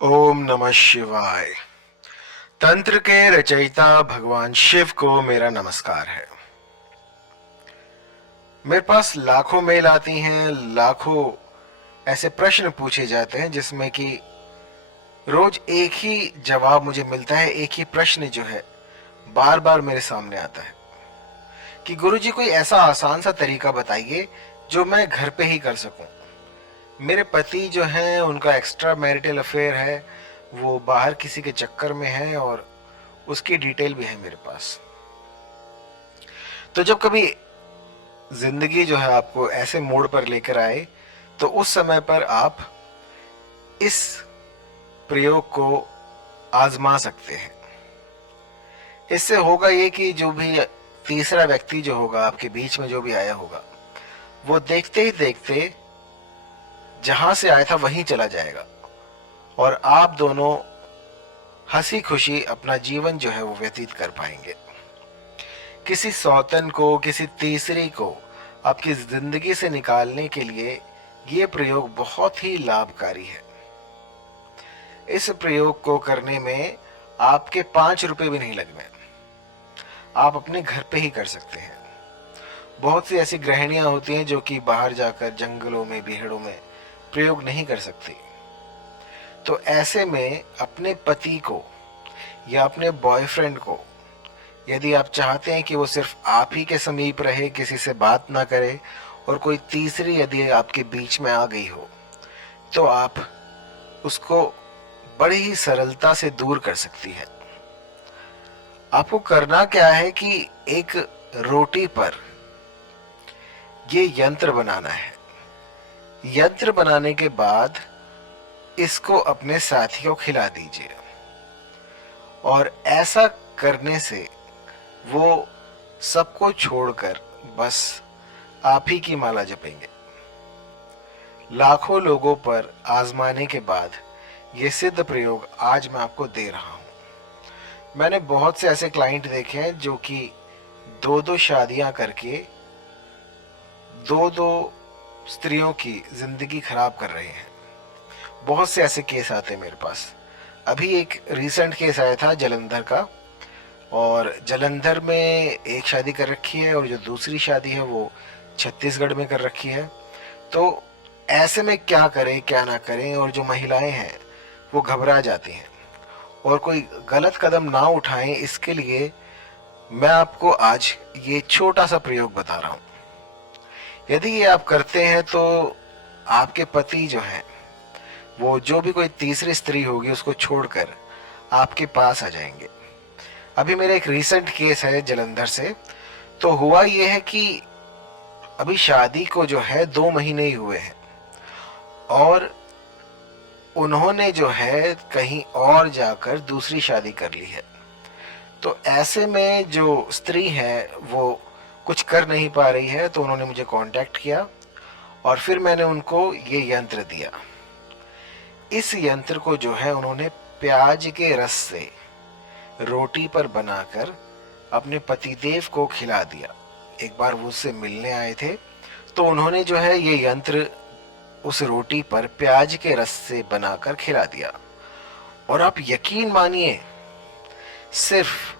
ओम नमः शिवाय। तंत्र के रचयिता भगवान शिव को मेरा नमस्कार है। मेरे पास लाखों मेल आती हैं, लाखों ऐसे प्रश्न पूछे जाते हैं जिसमें कि रोज एक ही जवाब मुझे मिलता है। एक ही प्रश्न जो है बार बार मेरे सामने आता है कि गुरुजी कोई ऐसा आसान सा तरीका बताइए जो मैं घर पे ही कर सकूं। मेरे पति जो हैं उनका एक्स्ट्रा मैरिटल अफेयर है, वो बाहर किसी के चक्कर में है और उसकी डिटेल भी है मेरे पास। तो जब कभी जिंदगी जो है आपको ऐसे मोड़ पर लेकर आए तो उस समय पर आप इस प्रयोग को आजमा सकते हैं। इससे होगा ये कि जो भी तीसरा व्यक्ति जो होगा आपके बीच में, जो भी आया होगा, वो देखते ही देखते जहां से आया था वहीं चला जाएगा और आप दोनों हंसी खुशी अपना जीवन जो है वो व्यतीत कर पाएंगे। किसी सौतन को, किसी तीसरी को आपकी जिंदगी से निकालने के लिए ये प्रयोग बहुत ही लाभकारी है। इस प्रयोग को करने में आपके 5 रुपए भी नहीं लगने। आप अपने घर पे ही कर सकते हैं। बहुत सी ऐसी गृहिणियां होती हैं जो कि बाहर जाकर जंगलों में, बिहड़ों में प्रयोग नहीं कर सकती। तो ऐसे में अपने पति को या अपने बॉयफ्रेंड को, यदि आप चाहते हैं कि वो सिर्फ आप ही के समीप रहे, किसी से बात ना करे और कोई तीसरी यदि आपके बीच में आ गई हो, तो आप उसको बड़ी ही सरलता से दूर कर सकती है। आपको करना क्या है कि एक रोटी पर ये यंत्र बनाना है। यंत्र बनाने के बाद इसको अपने साथी को खिला दीजिए और ऐसा करने से वो सबको छोड़कर बस आप ही की माला जपेंगे। लाखों लोगों पर आजमाने के बाद ये सिद्ध प्रयोग आज मैं आपको दे रहा हूं। मैंने बहुत से ऐसे क्लाइंट देखे हैं जो कि दो दो शादियां करके दो दो स्त्रियों की जिंदगी खराब कर रहे हैं। बहुत से ऐसे केस आते हैं मेरे पास। अभी एक रिसेंट केस आया था जलंधर का, और जलंधर में एक शादी कर रखी है और जो दूसरी शादी है वो छत्तीसगढ़ में कर रखी है। तो ऐसे में क्या करें क्या ना करें, और जो महिलाएं हैं वो घबरा जाती हैं और कोई गलत कदम ना उठाएं, इसके लिए मैं आपको आज ये छोटा सा प्रयोग बता रहा हूं। यदि ये आप करते हैं तो आपके पति जो हैं वो जो भी कोई तीसरी स्त्री होगी उसको छोड़कर आपके पास आ जाएंगे। अभी मेरा एक रीसेंट केस है जलंधर से। तो हुआ ये है कि अभी शादी को जो है 2 महीने ही हुए हैं और उन्होंने जो है कहीं और जाकर दूसरी शादी कर ली है। तो ऐसे में जो स्त्री है वो कुछ कर नहीं पा रही है, तो उन्होंने मुझे कांटेक्ट किया और फिर मैंने उनको ये यंत्र दिया। इस यंत्र को जो है उन्होंने प्याज के रस से रोटी पर बनाकर अपने पतिदेव को खिला दिया। एक बार वो उससे मिलने आए थे तो उन्होंने जो है ये यंत्र उस रोटी पर प्याज के रस से बनाकर खिला दिया। और आप यकीन मानिए, सिर्फ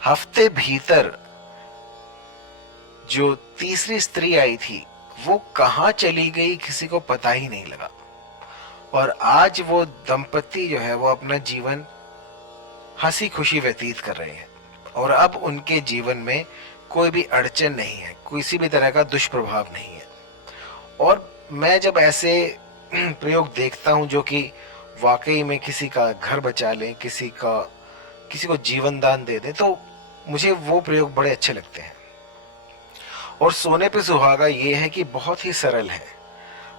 हफ्ते भीतर जो तीसरी स्त्री आई थी वो कहां चली गई किसी को पता ही नहीं लगा। और आज वो दंपति जो है वो अपना जीवन हंसी खुशी व्यतीत कर रहे हैं और अब उनके जीवन में कोई भी अड़चन नहीं है, किसी भी तरह का दुष्प्रभाव नहीं है। और मैं जब ऐसे प्रयोग देखता हूं जो कि वाकई में किसी का घर बचा लें, किसी को जीवन दान दे दें, तो मुझे वो प्रयोग बड़े अच्छे लगते हैं। और सोने पे सुहागा ये है कि बहुत ही सरल है।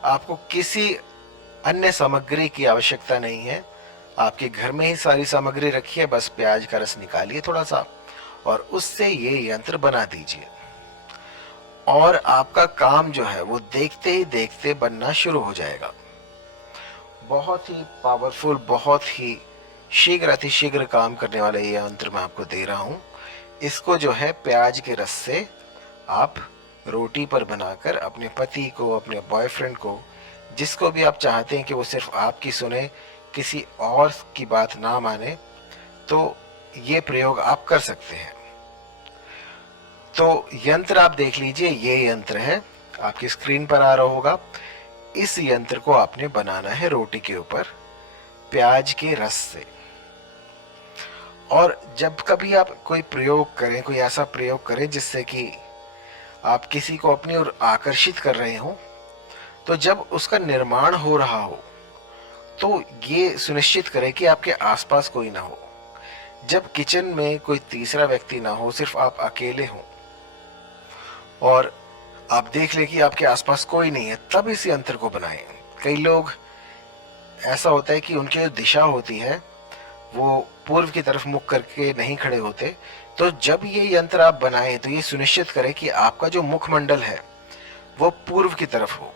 आपको किसी अन्य सामग्री की आवश्यकता नहीं है। आपके घर में ही सारी सामग्री रखी है, बस प्याज का रस निकालिए थोड़ा सा और उससे ये यंत्र बना दीजिए और आपका काम जो है वो देखते ही देखते बनना शुरू हो जाएगा। बहुत ही पावरफुल, बहुत ही शीघ्र अतिशीघ्र काम करने वाला ये यंत्र मैं आपको दे रहा हूं। इसको जो है प्याज के रस से आप रोटी पर बनाकर अपने पति को, अपने बॉयफ्रेंड को, जिसको भी आप चाहते हैं कि वो सिर्फ आपकी सुने, किसी और की बात ना माने तो ये प्रयोग आप कर सकते हैं। तो यंत्र आप देख लीजिए, ये यंत्र है, आपकी स्क्रीन पर आ रहा होगा। इस यंत्र को आपने बनाना है रोटी के ऊपर प्याज के रस से। और जब कभी आप कोई प्रयोग करें, कोई ऐसा प्रयोग करें जिससे कि आप किसी को अपनी ओर आकर्षित कर रहे हो, तो जब उसका निर्माण हो रहा हो तो ये सुनिश्चित करें कि आपके आसपास कोई ना हो। जब किचन में कोई तीसरा व्यक्ति ना हो, सिर्फ आप अकेले हो और आप देख ले कि आपके आसपास कोई नहीं है, तब इस यंत्र को बनाएं। कई लोग ऐसा होता है कि उनकी जो दिशा होती है वो पूर्व की तरफ मुख करके नहीं खड़े होते। तो जब ये यंत्र आप बनाएं तो ये सुनिश्चित करें कि आपका जो मुखमंडल है वो पूर्व की तरफ हो,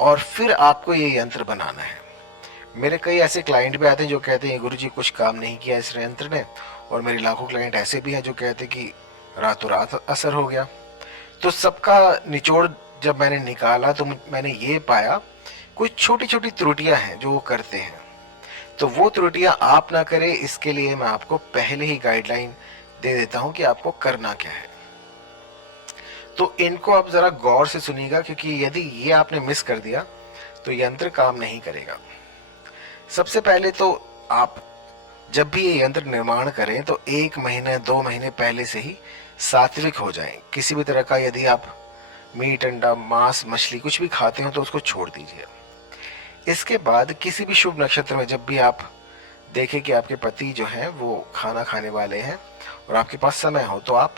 और फिर आपको ये यंत्र बनाना है। मेरे कई ऐसे क्लाइंट भी आते हैं जो कहते हैं गुरुजी कुछ काम नहीं किया इस यंत्र ने, और मेरे लाखों क्लाइंट ऐसे भी हैं जो कहते हैं कि रातों रात असर हो गया। तो सबका निचोड़ जब मैंने निकाला तो मैंने ये पाया कुछ छोटी छोटी त्रुटियां हैं जो वो करते हैं। तो वो त्रुटियां आप ना करें, इसके लिए मैं आपको पहले ही गाइडलाइन दे देता हूं कि आपको करना क्या है। तो इनको आप जरा गौर से सुनिएगा, क्योंकि यदि ये आपने मिस कर दिया तो यंत्र काम नहीं करेगा। सबसे पहले तो आप जब भी ये यंत्र निर्माण करें तो 1 महीने 2 महीने पहले से ही सात्विक हो जाएं। किसी भी तरह का यदि आप मीट, अंडा, मांस, मछली कुछ भी खाते हो तो उसको छोड़ दीजिए। इसके बाद किसी भी शुभ नक्षत्र में जब भी आप देखें कि आपके पति जो हैं वो खाना खाने वाले हैं और आपके पास समय हो, तो आप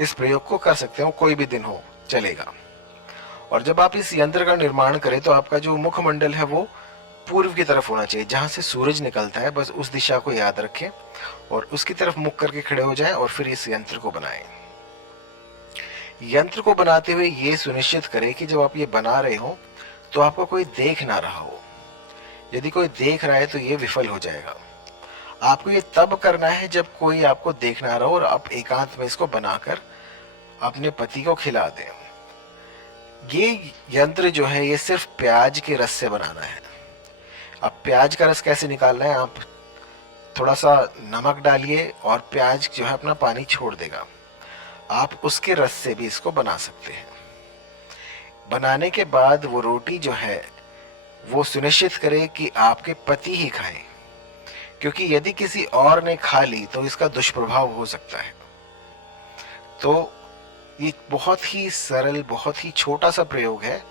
इस प्रयोग को कर सकते हो, कोई भी दिन हो चलेगा। और जब आप इस यंत्र का निर्माण करें तो आपका जो मुखमंडल है वो पूर्व की तरफ होना चाहिए, जहां से सूरज निकलता है। बस उस दिशा को याद रखें और उसकी तरफ मुख करके खड़े हो जाएं और फिर इस यंत्र को बनाएं। यंत्र को बनाते हुए ये सुनिश्चित करें कि जब आप ये बना रहे हो तो आपको कोई देख ना रहा हो। यदि कोई देख रहा है तो ये विफल हो जाएगा। आपको ये तब करना है जब कोई आपको देख ना रहा हो और आप एकांत में इसको बनाकर अपने पति को खिला दें। ये यंत्र जो है ये सिर्फ प्याज के रस से बनाना है। अब प्याज का रस कैसे निकालना है, आप थोड़ा सा नमक डालिए और प्याज जो है अपना पानी छोड़ देगा। आप उसके रस से भी इसको बना सकते हैं। बनाने के बाद वो रोटी जो है वो सुनिश्चित करें कि आपके पति ही खाएं, क्योंकि यदि किसी और ने खा ली तो इसका दुष्प्रभाव हो सकता है। तो ये बहुत ही सरल, बहुत ही छोटा सा प्रयोग है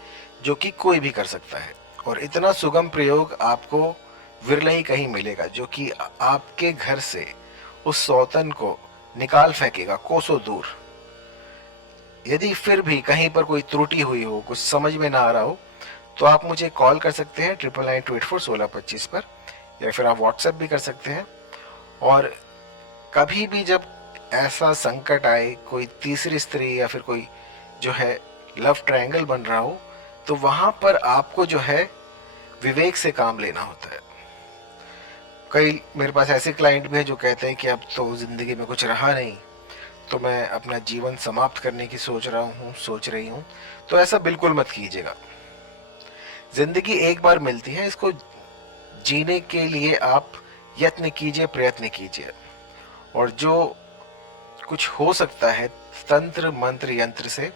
जो कि कोई भी कर सकता है, और इतना सुगम प्रयोग आपको विरले ही कहीं मिलेगा जो कि आपके घर से उस सौतन को निकाल फेंकेगा कोसों दूर। यदि फिर भी कहीं पर कोई त्रुटि हुई हो, कुछ समझ में ना आ रहा हो, तो आप मुझे कॉल कर सकते हैं 9992841625 पर, या फिर आप व्हाट्सएप भी कर सकते हैं। और कभी भी जब ऐसा संकट आए, कोई तीसरी स्त्री या फिर कोई जो है लव ट्रायंगल बन रहा हो, तो वहां पर आपको जो है विवेक से काम लेना होता है। कई मेरे पास ऐसे क्लाइंट भी हैं जो कहते हैं कि अब तो जिंदगी में कुछ रहा नहीं, तो मैं अपना जीवन समाप्त करने की सोच रही हूँ। तो ऐसा बिल्कुल मत कीजिएगा। जिंदगी एक बार मिलती है, इसको जीने के लिए आप यत्न कीजिए, प्रयत्न कीजिए, और जो कुछ हो सकता है तंत्र मंत्र यंत्र से,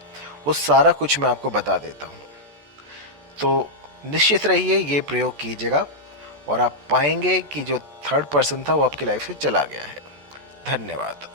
वो सारा कुछ मैं आपको बता देता हूँ। तो निश्चित रहिए, ये प्रयोग कीजिएगा और आप पाएंगे कि जो थर्ड पर्सन था वो आपकी लाइफ से चला गया है। धन्यवाद।